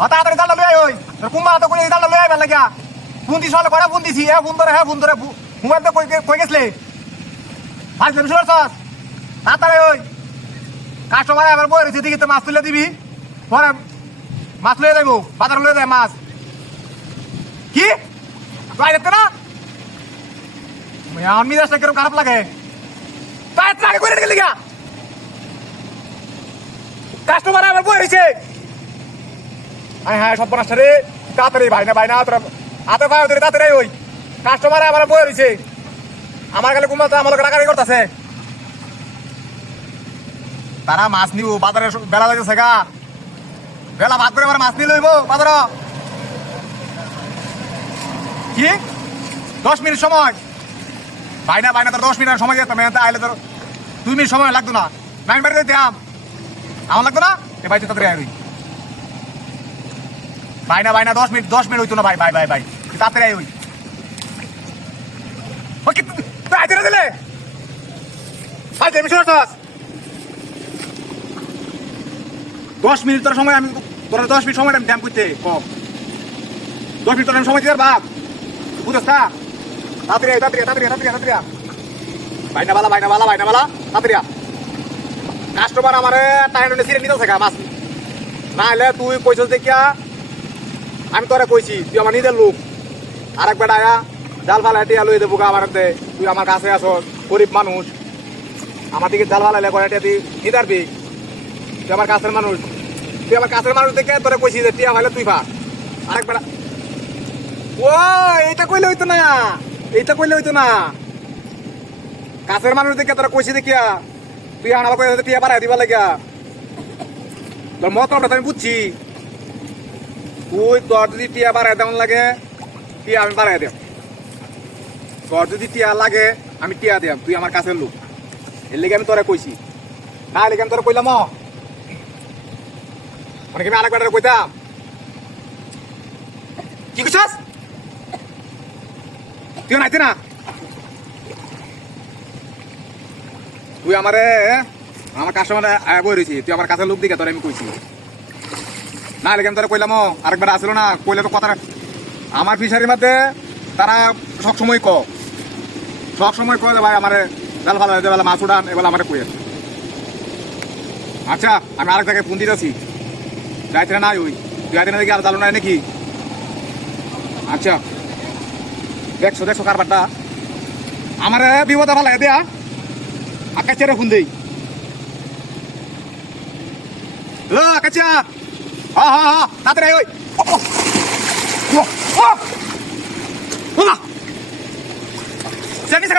তাড়াতাড়ি জালটা লই ওই কুম্বা তো কই জালটা লই আইবার লাগিয়া ফোন দিছ হলে করে ফোন দিছি ফোন ধরে মোবাইল তো কই গেছলে ভাই তুমি শুনছস তাড়াতাড়ি ওই কাস্টমার আবার বই রয়েছে দিকে তো মাছ তুলে দিবি পরে মাছ লয়ে যাবো বাজার লয়ে যায় মাছ কি তাই দেখতে না আমি রাস্তা কিরকম খারাপ লাগে তাই আগে করে গেলি গা কাস্টমার আবার বই রয়েছে হ্যাঁ সব বনাস রে তাড়াতাড়ি ভাই না তোরা হাতে ভাই ওদের তাড়াতাড়ি ওই কাস্টমার আবার বই রয়েছে আমার গেলে কুমার আমার লোক রাগারি করতেছে তারা মাছ নিব বাজারে বেলা লাগতেছে গা বেলা ভাত করে আমার মাছ নিয়ে লইব বাজার কি 10 মিনিট সময় বাইনা তোর 10 মিনিট সময় যেতাম আইলে তোর 2 মিনিট সময় লাগতো না নাইন বাড়ি দিতাম আমার লাগতো না এ ভাই তাড়াতাড়ি আয় বাইনা 10 মিনিট হইতো না ভাই তাড়াতাড়ি আয় ওই ওকে তুই আইতে না দিলে ভাই তুমি শুনছস 10 মিনিট তোর সময় আমি তোর 10 মিনিট সময় আমি ড্যাম করতে কম 10 মিনিট তোর আমি সময় দিতে বাপ বুঝছ না তাড়াতাড়ি বাইনা বালা তাড়াতাড়ি কাস্টমার আমারে টাইনে সিরে নিতে থাকা মাছ না হলে তুই কইছস দেখিয়া আমি তোরে কইছি তুই আমার নিজের লোক আরেকবার আয়া জাল ফালা টিয়া লই দেবো আমার তুই আমার কাছে আসস গরিব মানুষ আমার দিকে জাল ফালা করে টিয়া তুই নিদারবি তুই আমার কাছের মানুষ দেখে তোরে কইছি যে টিয়া ফাইলে তুই ফা আরেকবার ও এইটা কইলে হইতো না কাছের মানুষ দেখে তোরা কইছি দেখিয়া তুই আমার কই টিয়া বাড়াই দিবা লাগিয়া তোর মতলবটা আমি বুঝছি তুই তোর যদি টিয়া বাড়াই দেওয়ান লাগে টিয়া আমি বাড়াই দেব তোর যদি টিয়া লাগে আমি টিয়া দিয়াম তুই আমার কাছের লোক এর লেগে আমি তোরা কইছি না লেগে আমি তোরা কইলাম মানে আমি আরেকবার কইতাম কি কইছস তুই নাইতে না তুই আমার কাস্টমার বই রয়েছি তুই আমার কাছের লোক দিকে তোর আমি কইছি না লেগে আমি তোরা কইলাম আরেকবার আসলো না কইলে তো কথা আমার ফিশারির মধ্যে তারা সবসময় কয় ভাই আমার জাল ভালো হয়েছে বেলা মাছ উড়ান এবেলা আমার কইয়া আচ্ছা আমি আরেক জায়গায় ফোন দিতেছি যাইতে না ওই তুই আইতে না দেখি আর জালো নাই নাকি আচ্ছা দেখছো কারবারটা আমার বিপদে ভালো দেয়া আকাশের ফোন দেই আকাশা হ্যাঁ তাড়াতাড়ি ওই জানিস